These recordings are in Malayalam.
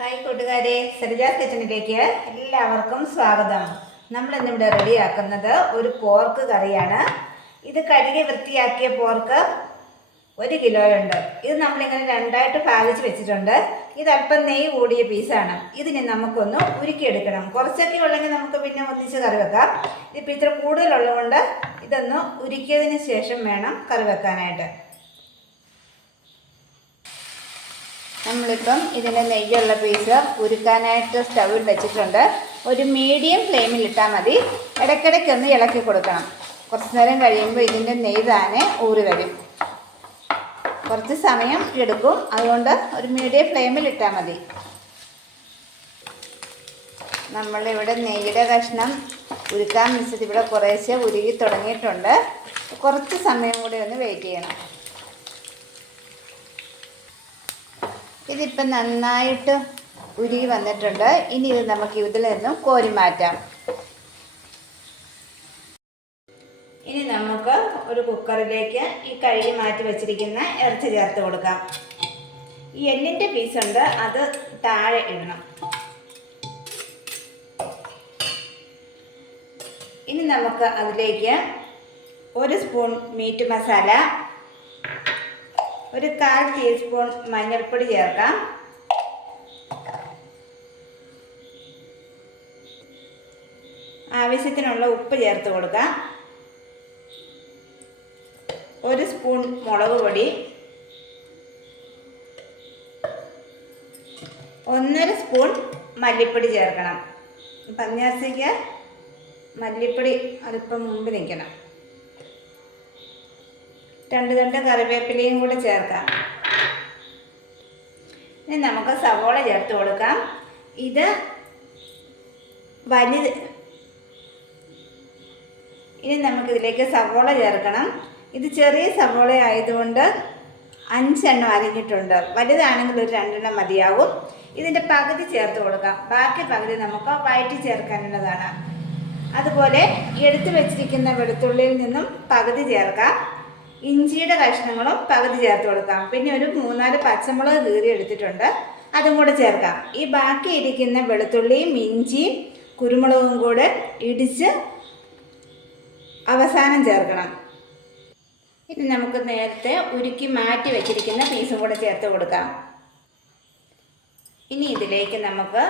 ഹായ് കൂട്ടുകാരെ, സരിജാസ് കിച്ചണിലേക്ക് എല്ലാവർക്കും സ്വാഗതം. നമ്മളിന്നിവിടെ റെഡിയാക്കുന്നത് ഒരു പോർക്ക് കറിയാണ്. ഇത് കഴുകി വൃത്തിയാക്കിയ പോർക്ക് 1 കിലോയുണ്ട്. ഇത് നമ്മളിങ്ങനെ രണ്ടായിട്ട് ഭാഗിച്ച് വെച്ചിട്ടുണ്ട്. ഇതല്പം നെയ്യ് കൂടിയ പീസാണ്. ഇതിനെ നമുക്കൊന്ന് ഉരുക്കിയെടുക്കണം. കുറച്ചൊക്കെ ഉള്ളെങ്കിൽ നമുക്ക് പിന്നെ ഒന്നിച്ച് കറി വെക്കാം. ഇതിപ്പോൾ ഇത്ര കൂടുതലുള്ളതുകൊണ്ട് ഇതൊന്ന് ഉരുക്കിയതിന് ശേഷം വേണം കറി വെക്കാനായിട്ട്. നമ്മളിപ്പം ഇതിൻ്റെ നെയ്യുള്ള പീസ് ഉരുക്കാനായിട്ട് സ്റ്റൗവിൽ വെച്ചിട്ടുണ്ട്. ഒരു മീഡിയം ഫ്ലെയിമിൽ ഇട്ടാൽ മതി. ഇടയ്ക്കിടയ്ക്കൊന്ന് ഇളക്കി കൊടുക്കണം. കുറച്ച് നേരം കഴിയുമ്പോൾ ഇതിൻ്റെ നെയ്യ് താനെ ഊറി വരും. കുറച്ച് സമയം എടുക്കും, അതുകൊണ്ട് ഒരു മീഡിയം ഫ്ലെയിമിൽ ഇട്ടാൽ മതി. നമ്മളിവിടെ നെയ്യുടെ കഷ്ണം ഉരുക്കാൻ വെച്ചിട്ട് ഇവിടെ കുറേശ്ശെ ഉരുകി തുടങ്ങിയിട്ടുണ്ട്. കുറച്ച് സമയം കൂടി ഒന്ന് വെയിറ്റ് ചെയ്യണം. ഇതിപ്പം നന്നായിട്ട് ഉരുകി വന്നിട്ടുണ്ട്. ഇനി ഇത് നമുക്ക് ഇതിൽ നിന്നും കോരി മാറ്റാം. ഇനി നമുക്ക് ഒരു കുക്കറിലേക്ക് ഈ കഴുകി മാറ്റി വെച്ചിരിക്കുന്ന ഇറച്ചി ചേർത്ത് കൊടുക്കാം. ഈ എല്ലിൻ്റെ പീസുണ്ട്, അത് താഴെ ഇടണം. ഇനി നമുക്ക് അതിലേക്ക് 1 സ്പൂൺ മീറ്റ് മസാല, ഒരു 1/4 ടീസ്പൂൺ മഞ്ഞൾപ്പൊടി ചേർക്കാം. ആവശ്യത്തിനുള്ള ഉപ്പ് ചേർത്ത് കൊടുക്കാം. 1 സ്പൂൺ മുളക് പൊടി, 1.5 സ്പൂൺ മല്ലിപ്പൊടി ചേർക്കണം. പന്നിയിറച്ചിക്ക് മല്ലിപ്പൊടി അല്പം മുമ്പ് നിൽക്കണം. 2 തണ്ട് കറിവേപ്പിലയും കൂടെ ചേർക്കാം. ഇനി നമുക്ക് സവോള ചേർത്ത് കൊടുക്കാം. ഇത് ഇനി നമുക്കിതിലേക്ക് സവോള ചേർക്കണം. ഇത് ചെറിയ സവോള ആയതുകൊണ്ട് 5 എണ്ണം അരിഞ്ഞിട്ടുണ്ട്. വലുതാണെങ്കിൽ ഒരു 2 എണ്ണം മതിയാവും. ഇതിൻ്റെ പകുതി ചേർത്ത് കൊടുക്കാം. ബാക്കി പകുതി നമുക്ക് വഴറ്റി ചേർക്കാനുള്ളതാണ്. അതുപോലെ എടുത്തു വെച്ചിരിക്കുന്ന വെളുത്തുള്ളിയിൽ നിന്നും പകുതി ചേർക്കാം. ഇഞ്ചിയുടെ കഷ്ണങ്ങളും പകുതി ചേർത്ത് കൊടുക്കാം. പിന്നെ ഒരു 3-4 പച്ചമുളക് കീറി എടുത്തിട്ടുണ്ട്, അതും കൂടെ ചേർക്കാം. ഈ ബാക്കി ഇരിക്കുന്ന വെളുത്തുള്ളിയും ഇഞ്ചിയും കുരുമുളകും കൂടെ ഇടിച്ച് അവസാനം ചേർക്കണം. ഇനി നമുക്ക് നേരത്തെ ഉരുക്കി മാറ്റി വെച്ചിരിക്കുന്ന പീസും കൂടെ ചേർത്ത് കൊടുക്കാം. ഇനി ഇതിലേക്ക് നമുക്ക്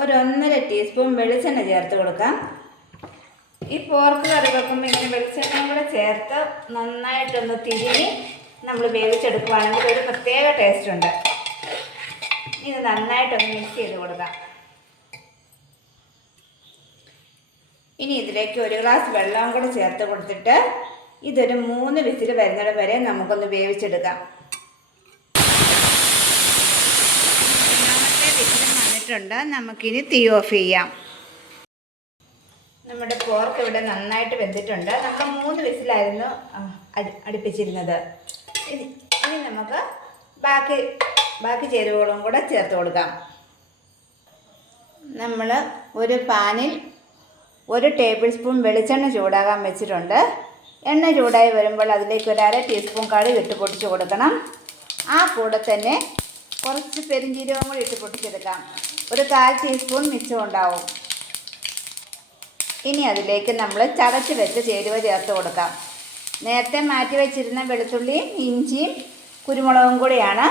ഒരു 1.5 ടീസ്പൂൺ വെളിച്ചെണ്ണ ചേർത്ത് കൊടുക്കാം. ഈ പോർക്ക് കറി വെക്കുമ്പോൾ ഇങ്ങനെ വെളിച്ചെണ്ണയും കൂടെ ചേർത്ത് നന്നായിട്ടൊന്ന് തിരിഞ്ഞ് നമ്മൾ വേവിച്ചെടുക്കുകയാണെങ്കിൽ ഒരു പ്രത്യേക ടേസ്റ്റ് ഉണ്ട്. ഇത് നന്നായിട്ടൊന്ന് മിക്സ് ചെയ്ത് കൊടുക്കാം. ഇനി ഇതിലേക്ക് 1 ഗ്ലാസ് വെള്ളവും കൂടെ ചേർത്ത് കൊടുത്തിട്ട് ഇതൊരു 3 വിസിൽ വരുന്നിടം വരെ നമുക്കൊന്ന് വേവിച്ചെടുക്കാം. 3ാമത്തെ വിസിലും വന്നിട്ടുണ്ട്. നമുക്കിനി തീ ഓഫ് ചെയ്യാം. നമ്മുടെ പോർക്ക് ഇവിടെ നന്നായിട്ട് വെന്തിട്ടുണ്ട്. നമ്മൾ 3 വിസിലായിരുന്നു അടുപ്പിച്ചിരുന്നത്. ഇനി നമുക്ക് ബാക്കി ചേരുവകളും കൂടെ ചേർത്ത് കൊടുക്കാം. നമ്മൾ ഒരു പാനിൽ 1 ടേബിൾ സ്പൂൺ വെളിച്ചെണ്ണ ചൂടാകാൻ വെച്ചിട്ടുണ്ട്. എണ്ണ ചൂടായി വരുമ്പോൾ അതിലേക്ക് ഒരു 1/2 ടീസ്പൂൺ കടുക് ഇട്ട് പൊട്ടിച്ച് കൊടുക്കണം. ആ കൂടെ തന്നെ കുറച്ച് പെരിഞ്ജീരകം കൂടി ഇട്ട് പൊട്ടിച്ചെടുക്കാം. ഒരു 1/4 ടീസ്പൂൺ മിച്ചം ഉണ്ടാവും. ഇനി അതിലേക്ക് നമ്മൾ ചതച്ച് വെച്ച് ചേരുവ ചേർത്ത് കൊടുക്കാം. നേരത്തെ മാറ്റി വെച്ചിരുന്ന വെളുത്തുള്ളിയും ഇഞ്ചിയും കുരുമുളകും കൂടിയാണ്.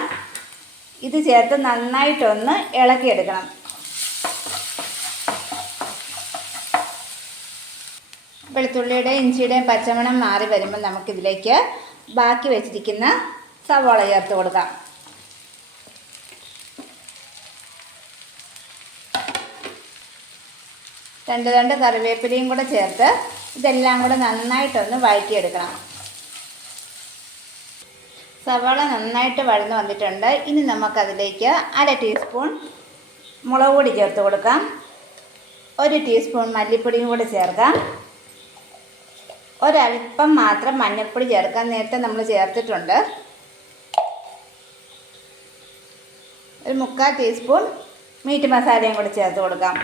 ഇത് ചേർത്ത് നന്നായിട്ടൊന്ന് ഇളക്കിയെടുക്കണം. വെളുത്തുള്ളിയുടെയും ഇഞ്ചിയുടെയും പച്ചമണം മാറി വരുമ്പോൾ നമുക്കിതിലേക്ക് ബാക്കി വെച്ചിരിക്കുന്ന സവാള ചേർത്ത് കൊടുക്കാം. രണ്ട് തണ്ട് കറിവേപ്പിലയും കൂടെ ചേർത്ത് ഇതെല്ലാം കൂടെ നന്നായിട്ടൊന്ന് വഴറ്റിയെടുക്കണം. സവാള നന്നായിട്ട് വഴന്ന് വന്നിട്ടുണ്ട്. ഇനി നമുക്കതിലേക്ക് 1/2 ടീസ്പൂൺ മുളക് പൊടി ചേർത്ത് കൊടുക്കാം. 1 ടീസ്പൂൺ മല്ലിപ്പൊടിയും കൂടെ ചേർക്കാം. ഒരൽപ്പം മാത്രം മഞ്ഞൾപ്പൊടി ചേർക്കാം. നേരത്തെ നമ്മൾ ചേർത്തിട്ടുണ്ട്. ഒരു 3/4 ടീസ്പൂൺ മീറ്റ് മസാലയും കൂടെ ചേർത്ത് കൊടുക്കാം.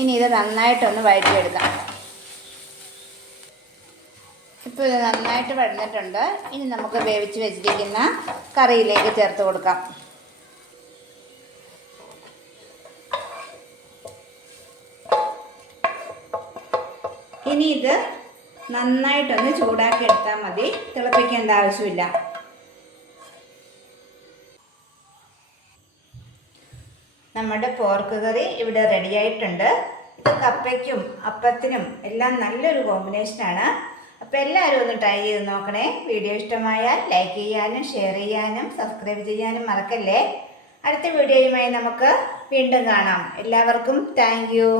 ഇനി ഇത് നന്നായിട്ടൊന്ന് വഴറ്റിയെടുക്കാം. ഇപ്പോൾ ഇത് നന്നായിട്ട് വഴന്നിട്ടുണ്ട്. ഇനി നമുക്ക് വേവിച്ച് വെച്ചിരിക്കുന്ന കറിയിലേക്ക് ചേർത്ത് കൊടുക്കാം. ഇനി ഇത് നന്നായിട്ടൊന്ന് ചൂടാക്കി എടുത്താൽ മതി, തിളപ്പിക്കേണ്ട ആവശ്യമില്ല. നമ്മുടെ പോർക്ക് കറി ഇവിടെ റെഡിയായിട്ടുണ്ട്. ഇത് കപ്പയ്ക്കും അപ്പത്തിനും എല്ലാം നല്ലൊരു കോമ്പിനേഷനാണ്. അപ്പോൾ എല്ലാവരും ഒന്ന് ട്രൈ ചെയ്ത് നോക്കണേ. വീഡിയോ ഇഷ്ടമായാൽ ലൈക്ക് ചെയ്യാനും ഷെയർ ചെയ്യാനും സബ്സ്ക്രൈബ് ചെയ്യാനും മറക്കല്ലേ. അടുത്ത വീഡിയോയുമായി നമുക്ക് വീണ്ടും കാണാം. എല്ലാവർക്കും താങ്ക് യു.